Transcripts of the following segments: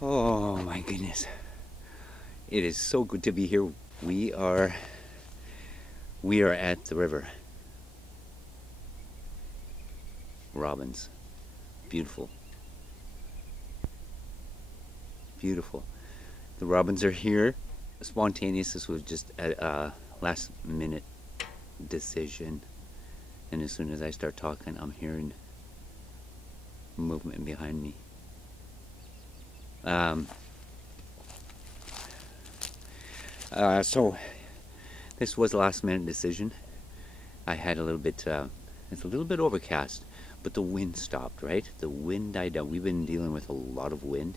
Oh my goodness. It is so good to be here. We are at the river. Robins. Beautiful. Beautiful. The robins are here. Spontaneous. This was just a last minute decision. And as soon as I start talking, I'm hearing movement behind me. So this was a last minute decision. I had a little bit, it's a little bit overcast, but the wind stopped, right? The wind died down. We've been dealing with a lot of wind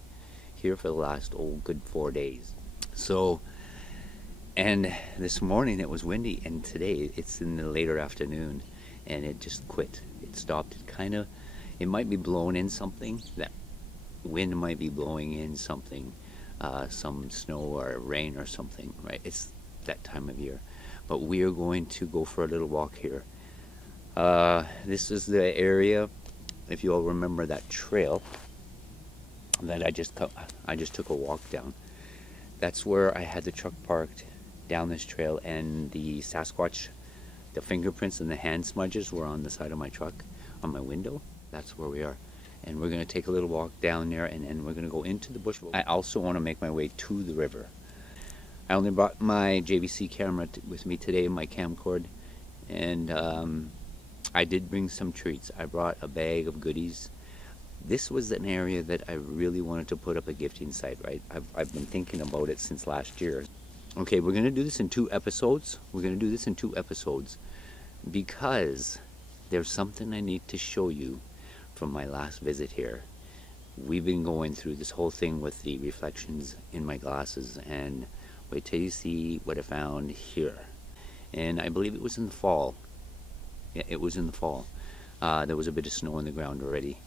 here for the last, good 4 days. So, and this morning it was windy, and today it's in the later afternoon, and it just quit. It stopped. It might be blowing in something. That wind might be blowing in something, some snow or rain or something, right? It's that time of year. But we are going to go for a little walk here. This is the area, if you all remember that trail that I just took a walk down. That's where I had the truck parked down this trail, and the Sasquatch, the fingerprints and the hand smudges were on the side of my truck, on my window. That's where we are. And we're going to take a little walk down there, and then we're going to go into the bush. I also want to make my way to the river. I only brought my JVC camera with me today, my camcord, and I did bring some treats. I brought a bag of goodies. This was an area that I really wanted to put up a gifting site, right? I've been thinking about it since last year. Okay, we're going to do this in 2 episodes. We're going to do this in 2 episodes because there's something I need to show you from my last visit here. We've been going through this whole thing with the reflections in my glasses, and wait till you see what I found here. And I believe it was in the fall. Yeah, it was in the fall. There was a bit of snow on the ground already,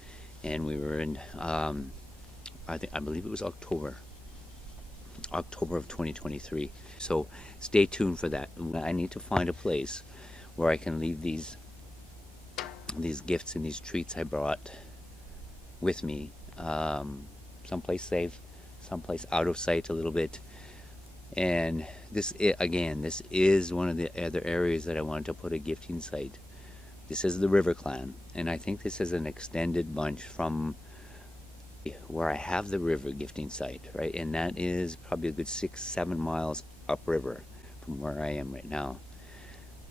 and we were in I believe it was October of 2023. So stay tuned for that. I need to find a place where I can leave these gifts and these treats I brought with me, someplace safe, someplace out of sight a little bit. And this is one of the other areas that I wanted to put a gifting site. This is the River Clan, and I think this is an extended bunch from where I have the river gifting site, right? And that is probably a good 6-7 miles upriver from where I am right now.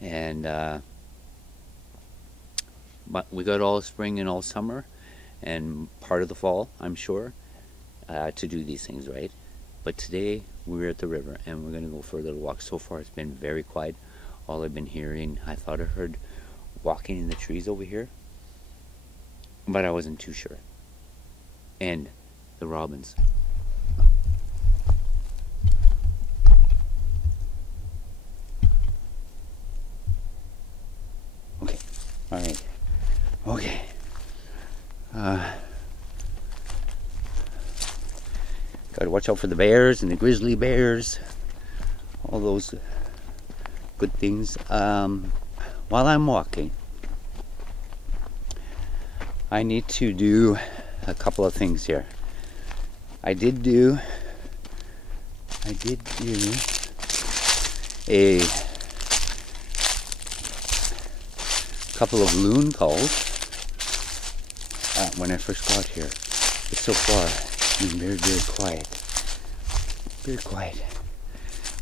And but we got all spring and all summer and part of the fall, I'm sure, to do these things, right? But today we're at the river, and we're going to go for a little walk. So far it's been very quiet. All I've been hearing, I thought I heard walking in the trees over here, but I wasn't too sure. And the robins. Okay, all right. Okay. Gotta watch out for the bears and the grizzly bears. All those good things. While I'm walking, I need to do a couple of things here. I did do a couple of loon calls when I first got here. But so far, it's been very, very quiet. Very quiet,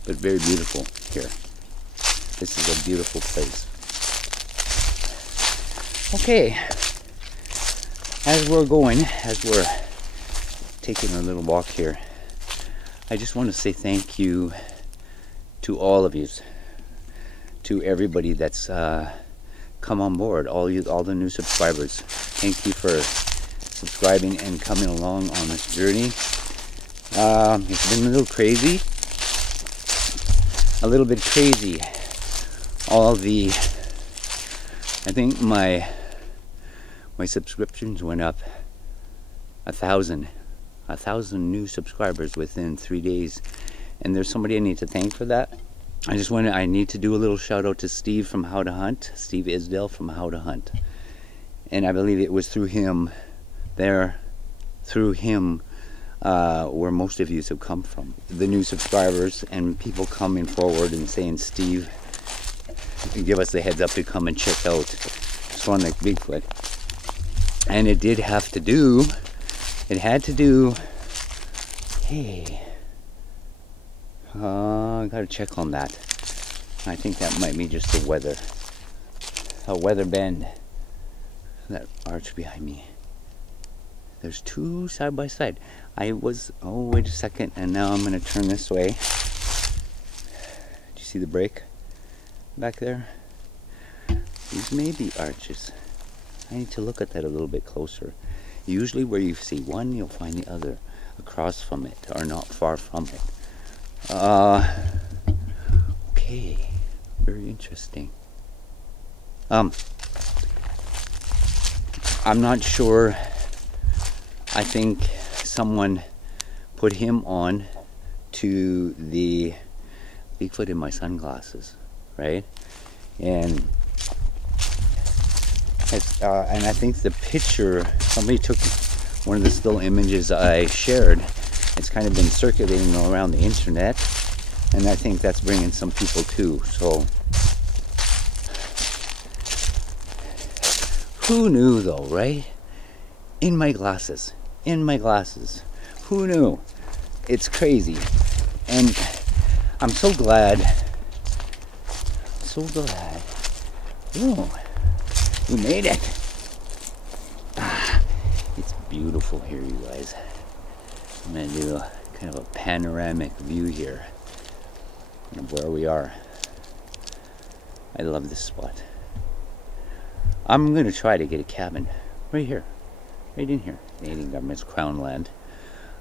but very beautiful here. This is a beautiful place. Okay, as we're taking a little walk here, I just want to say thank you to all of you, to everybody that's come on board, all the new subscribers. Thank you for subscribing and coming along on this journey. It's been a little crazy, I think my subscriptions went up 1,000 new subscribers within 3 days, and there's somebody I need to thank for that. I need to do a little shout out to Steve from How to Hunt, Steve Isdale from How to Hunt, and I believe it was through him where most of you have come from. The new subscribers and people coming forward and saying, Steve, give us the heads up to come and check out Swan Lake Bigfoot. And it did have to do, hey, I gotta check on that. I think that might be just a weather bend. That arch behind me. There's two side by side. Oh, wait a second, and now I'm gonna turn this way. Do you see the break back there? These may be arches. I need to look at that a little bit closer. Usually where you see one, you'll find the other across from it, or not far from it. Okay, very interesting. I'm not sure. I think someone put him on to the Bigfoot in my sunglasses, right? And I think the picture, somebody took one of the still images I shared. It's kind of been circulating around the internet, and I think that's bringing some people too. So who knew though, right? In my glasses. Who knew? It's crazy. And I'm so glad. Oh, we made it. It's beautiful here, you guys. I'm going to do a kind of a panoramic view here of where we are. I love this spot. I'm going to try to get a cabin right here. Right in here. Canadian government's crown land.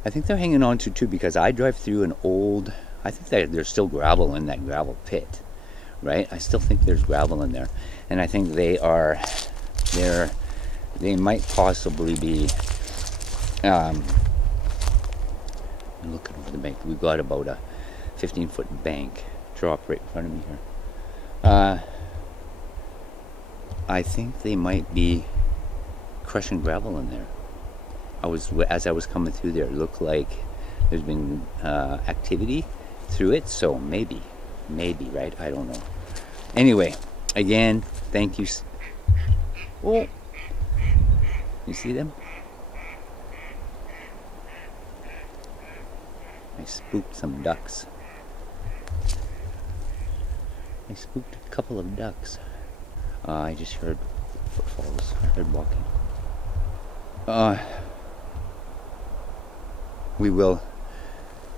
I think they're hanging on to too, because I drive through an old, I think that there's still gravel in that gravel pit, right? I still think there's gravel in there, and I think they might possibly be looking over the bank. We've got about a 15-foot bank drop right in front of me here. I think they might be crushing gravel in there. As I was coming through there, it looked like there's been activity through it, so maybe, right? I don't know. Anyway, again, thank you. Oh, you see them? I spooked some ducks. I spooked a couple of ducks. I just heard footfalls. I heard walking. We will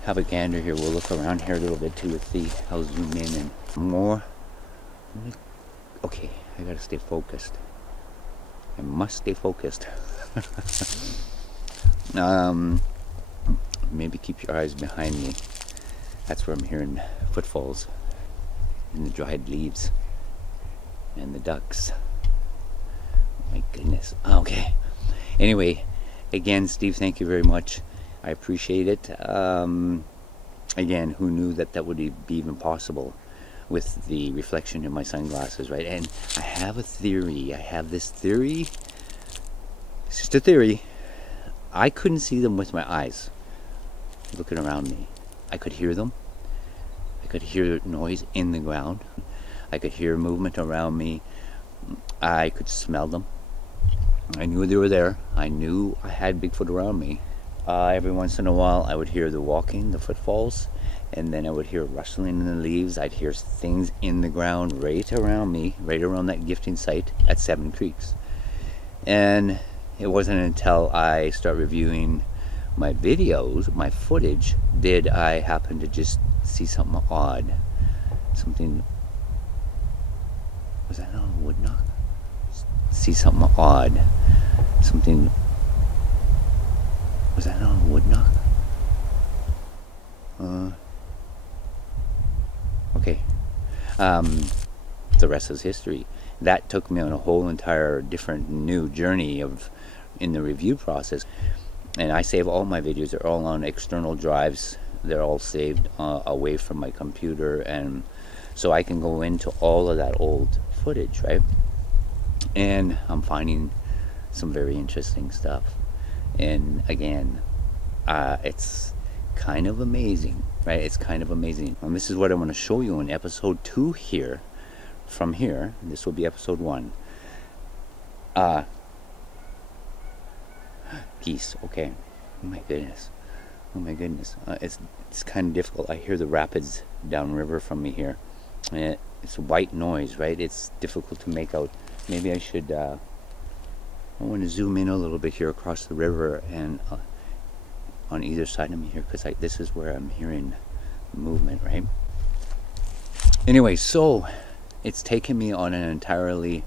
have a gander here. We'll look around here a little bit too with the, I'll zoom in and more. Okay, I gotta stay focused. I must stay focused. Maybe keep your eyes behind me. That's where I'm hearing footfalls in the dried leaves and the ducks. Oh my goodness. Okay. Anyway, again, Steve, thank you very much. I appreciate it. Again, who knew that would be even possible with the reflection in my sunglasses, right? And I have a theory. I have this theory. It's just a theory. I couldn't see them with my eyes looking around me. I could hear them. I could hear noise in the ground. I could hear movement around me. I could smell them. I knew they were there. I knew I had Bigfoot around me. Every once in a while I would hear the walking, the footfalls, and then I would hear rustling in the leaves. I'd hear things in the ground right around me, right around that gifting site at Seven Creeks. And it wasn't until I started reviewing my videos, my footage, did I happen to just see something odd. Something, was that a wood knock? See something odd. Something, was that a wood knock? Okay. The rest is history. That took me on a whole entire different new journey in the review process. And I save all my videos. They're all on external drives. They're all saved away from my computer, and so I can go into all of that old footage, right? And I'm finding some very interesting stuff. And again, It's kind of amazing, right? It's kind of amazing. And this is what I want to show you in episode 2 here. From here, this will be episode 1. Geese, okay. Oh my goodness. Oh my goodness. It's kind of difficult. I hear the rapids downriver from me here. It's white noise, right? It's difficult to make out. Maybe I should, I want to zoom in a little bit here across the river and on either side of me here, because this is where I'm hearing movement, right? Anyway, so it's taken me on an entirely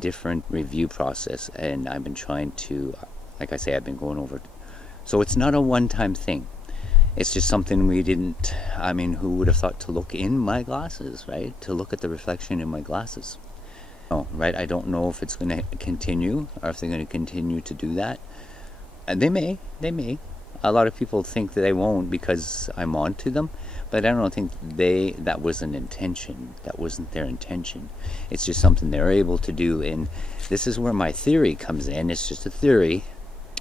different review process, and I've been trying to, like I say, I've been going over. So it's not a one-time thing. It's just something we didn't, I mean, who would have thought to look in my glasses, right? To look at the reflection in my glasses. Oh, right, I don't know if it's going to continue, or if they're going to continue to do that. And they may. A lot of people think that they won't because I'm on to them, but I don't think that was an intention. That wasn't their intention. It's just something they're able to do, and this is where my theory comes in. It's just a theory,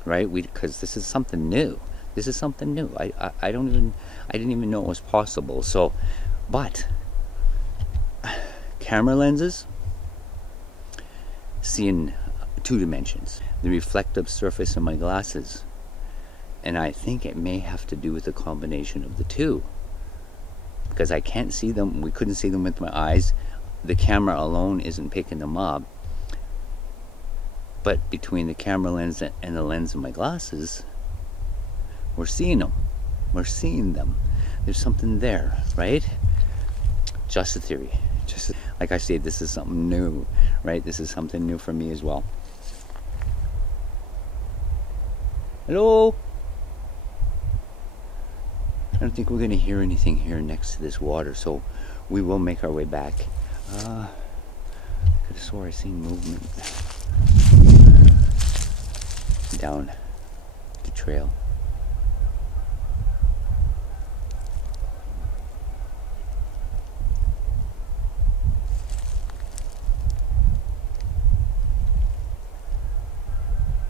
right? Because this is something new. This is something new. I didn't even know it was possible. So, but camera lenses see in 2 dimensions. The reflective surface in my glasses, and I think it may have to do with the combination of the 2, because I can't see them. We couldn't see them with my eyes. The camera alone isn't picking them up, but between the camera lens and the lens of my glasses, we're seeing them. We're seeing them. There's something there, right? Just a theory. Like I said, this is something new, right? This is something new for me as well. Hello? I don't think we're going to hear anything here next to this water, so we will make our way back. I could have swore I seen movement down the trail.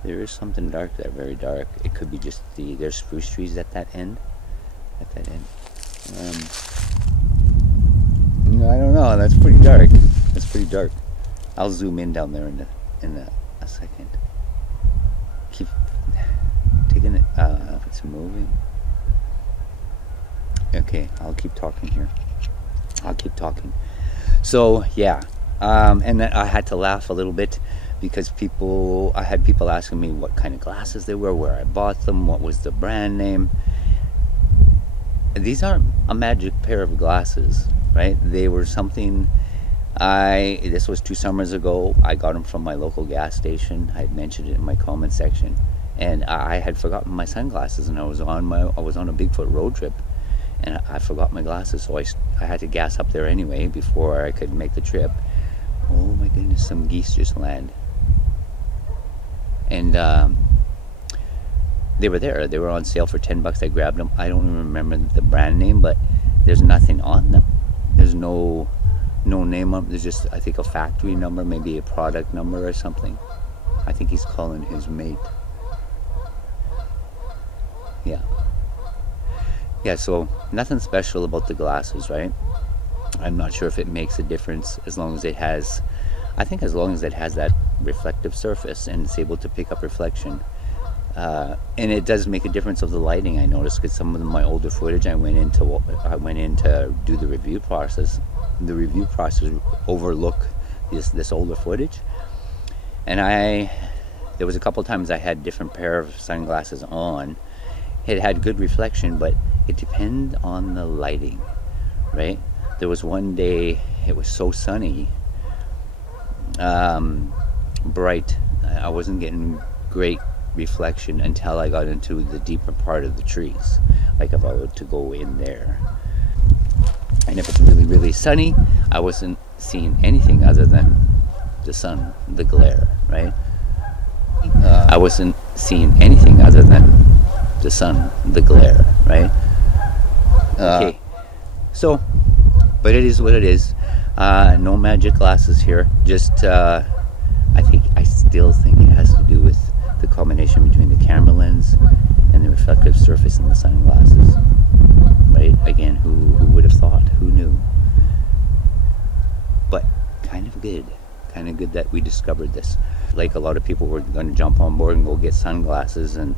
There is something dark there, very dark. It could be just there's spruce trees at that end. I don't know. That's pretty dark. That's pretty dark. I'll zoom in down there in a second. Keep taking it. If it's moving. Okay, I'll keep talking here. I'll keep talking. So yeah, and I had to laugh a little bit because I had people asking me what kind of glasses they were, where I bought them, what was the brand name. These aren't a magic pair of glasses, right? They were something this was 2 summers ago. I got them from my local gas station. I had mentioned it in my comment section, and I had forgotten my sunglasses, and I was on a BIGFOOT road trip, and I forgot my glasses, so I had to gas up there anyway before I could make the trip. Oh my goodness, some geese just landed. And they were there. They were on sale for $10. I grabbed them. I don't even remember the brand name, but there's nothing on them. There's no name on them. There's just, I think, a factory number, maybe a product number or something. I think he's calling his mate. Yeah, so nothing special about the glasses, right? I'm not sure if it makes a difference as long as it has, I think as long as it has that reflective surface and it's able to pick up reflection. And it does make a difference of the lighting, I noticed, because some of my older footage I went in to do the review process. The review process overlook this older footage, and there was a couple times I had different pair of sunglasses on. It had good reflection, but it depends on the lighting, right? There was one day it was so sunny, bright, I wasn't getting great reflection until I got into the deeper part of the trees, like if I were to go in there. And if it's really, really sunny, I wasn't seeing anything other than the sun, the glare, right? I wasn't seeing anything other than the sun, the glare, right? Okay, so, but it is what it is. No magic glasses here. Just, I still think it has to do with the combination between the camera lens and the reflective surface in the sunglasses, right? Again, who would have thought? Who knew? But kind of good that we discovered this. Like, a lot of people were going to jump on board and go get sunglasses and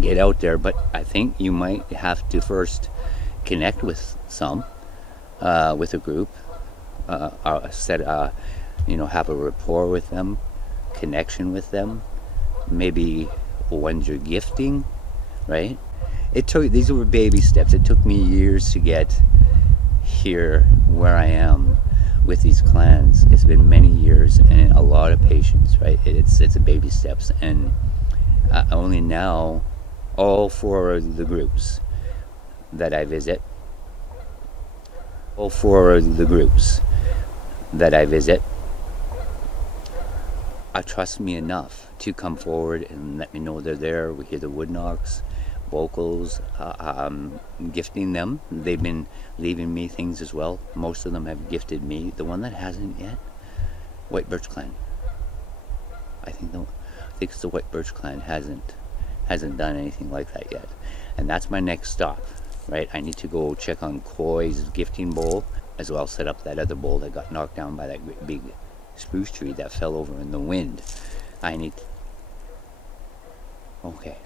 get out there, but I think you might have to first connect with with a group, have a rapport with them, connection with them, maybe ones you're gifting, right? These were baby steps. It took me years to get here where I am with these clans. It's been many years and a lot of patience, right? It's a baby steps, and only now, all 4 of the groups that I visit, trust me enough to come forward and let me know they're there. We hear the wood knocks, vocals, gifting them. They've been leaving me things as well. Most of them have gifted me. The one that hasn't yet, White Birch Clan. I think it's the White Birch Clan hasn't done anything like that yet, and that's my next stop, right? I need to go check on Coy's gifting bowl, as well set up that other bowl that got knocked down by that great big spruce tree that fell over in the wind. Okay,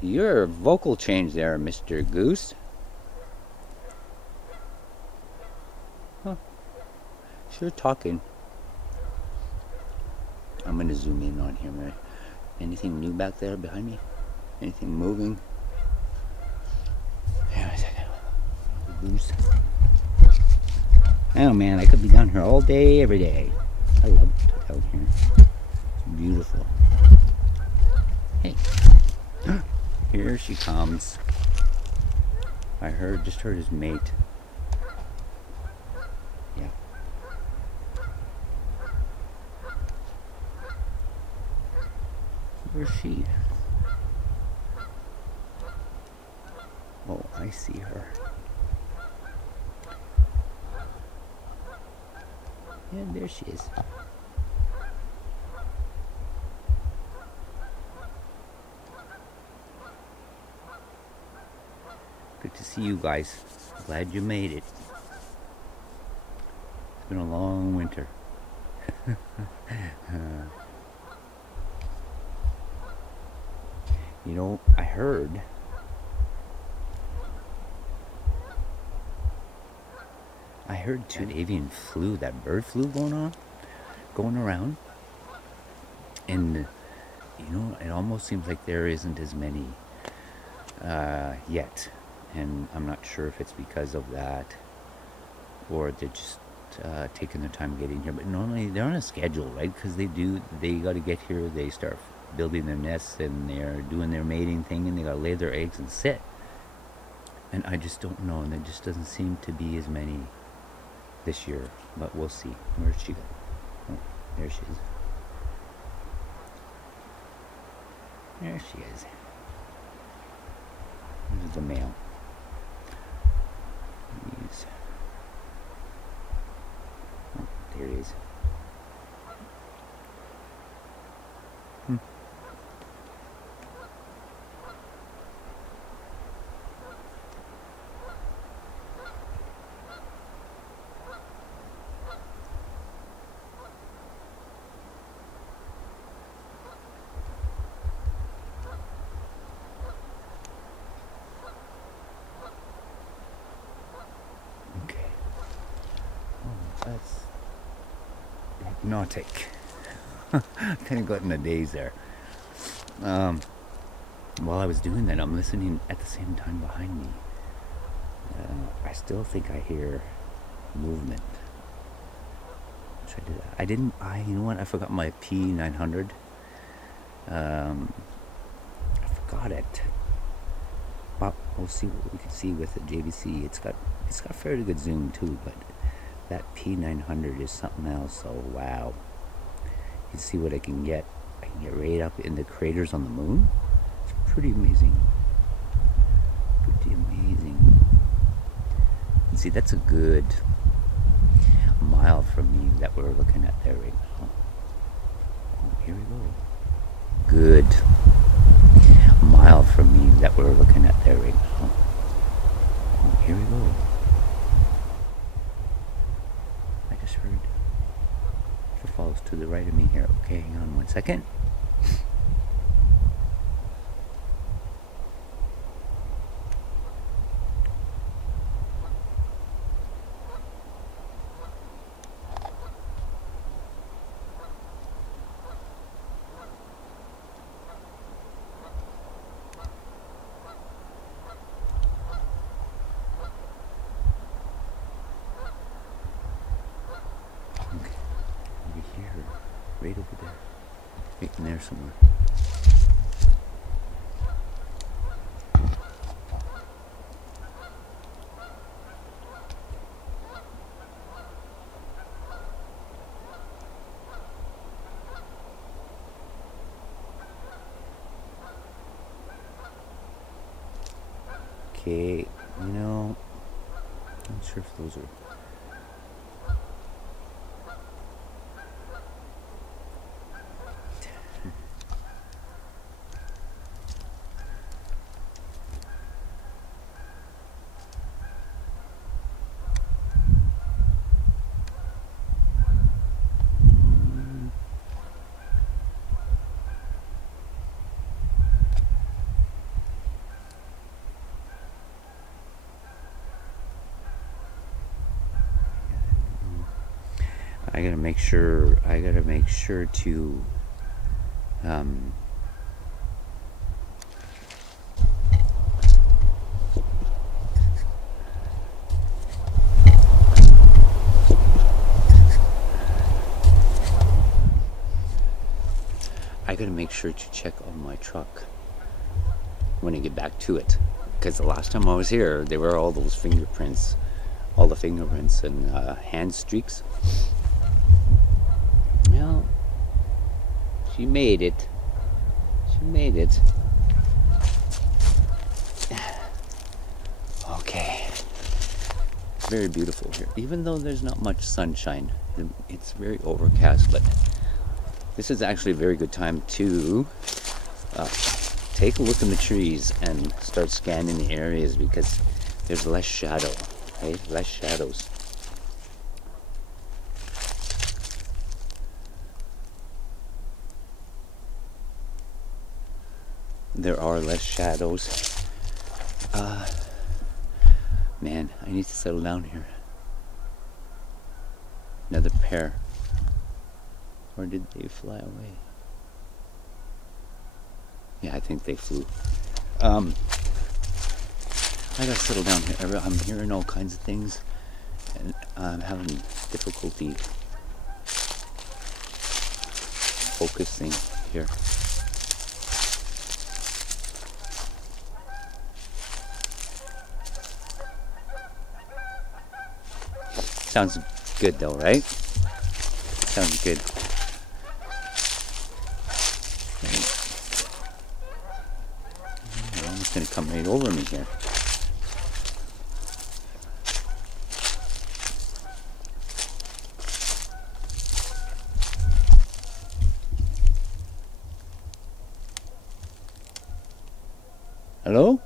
your vocal change there, Mr. Goose. Huh. Sure talking. I'm gonna zoom in on him, right? Anything new back there behind me? Anything moving? Hang on a second. Goose. Oh man, I could be down here all day, every day. I love it out here. It's beautiful. Hey. Here she comes. I just heard his mate. Yeah. Where's she? Oh, I see her. Yeah, there she is. Good to see you guys. Glad you made it. It's been a long winter. You know, I heard too, an avian flu, that bird flu going around, and you know, it almost seems like there isn't as many yet, and I'm not sure if it's because of that or they're just taking their time getting here. But normally they're on a schedule, right? Because they got to get here, they start building their nests and they're doing their mating thing, and they got to lay their eggs and sit. And I just don't know, and there just doesn't seem to be as many this year, but we'll see. Where's she go? Oh, there she is. There she is. This is the male. Oh, there he is. That's hypnotic. Kind of got in a daze there. While I was doing that, I'm listening at the same time behind me. I still think I hear movement. Should I do that? You know what? I forgot my P900. I forgot it. Well, we'll see what we can see with the JVC. It's got fairly good zoom too, but that P900 is something else. So wow, you see what I can get. I can get right up in the craters on the moon. It's pretty amazing. Pretty amazing. And see, that's a good mile from me that we're looking at there right now. Oh, here we go. Good mile from me that we're looking at there right now. Oh, here we go. I just heard waterfalls to the right of me here. Okay, hang on 1 second. Right over there. Right in there somewhere. Okay, you know, I'm not sure if those are... I gotta make sure to check on my truck when I get back to it, because the last time I was here there were all those fingerprints, and hand streaks. Well, she made it. Okay. Very beautiful here. Even though there's not much sunshine, it's very overcast, but this is actually a very good time to take a look in the trees and start scanning the areas, because there's less shadow, right? Less shadows. There are less shadows. Man, I need to settle down here. Another pair. Or did they fly away? Yeah, I think they flew. I gotta settle down here. I'm hearing all kinds of things, and I'm having difficulty focusing here. Sounds good though, right? Sounds good. They're almost gonna come right over me here. Hello?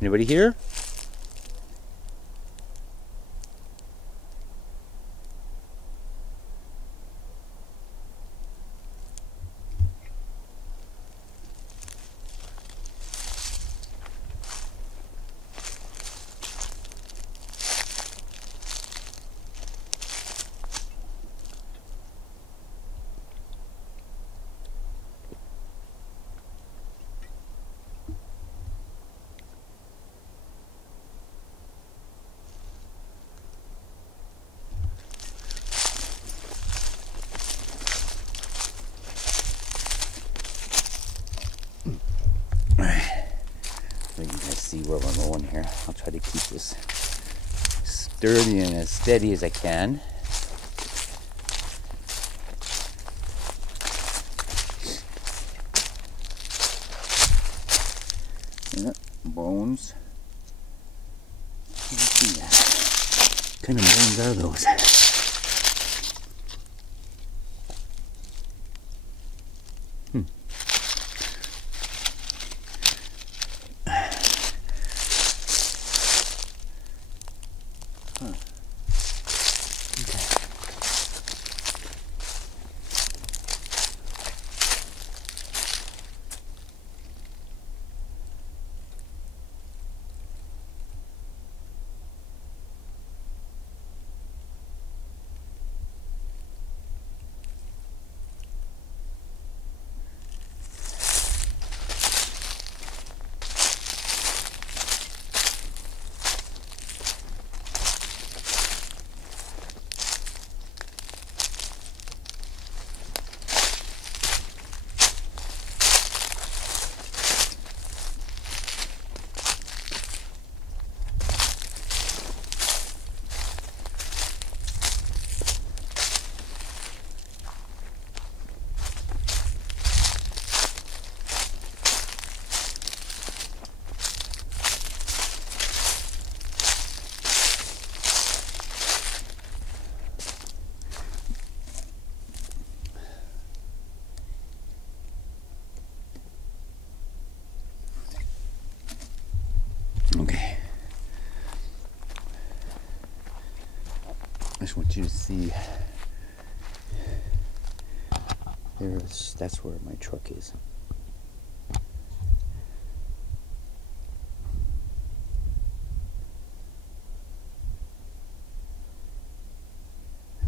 Anybody here? where we're going here. I'll try to keep this sturdy and as steady as I can. Yeah, bones. Let's see that. What kind of bones are those? Okay. I just want you to see. That's where my truck is.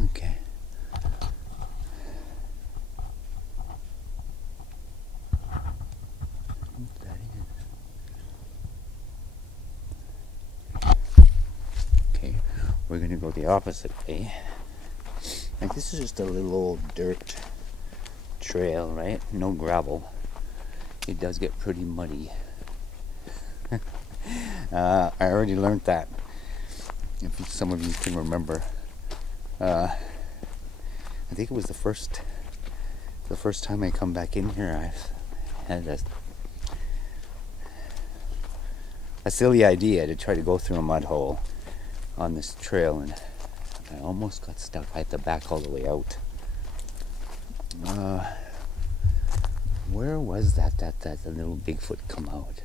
Okay. Okay, we're gonna go the opposite way. Like, this is just a little old dirt trail, right? No gravel. It does get pretty muddy. I already learned that. If some of you can remember, I think it was the first time I come back in here. I had a silly idea to try to go through a mud hole on this trail, and I almost got stuck. I had to back all the way out. Where was that little Bigfoot come out?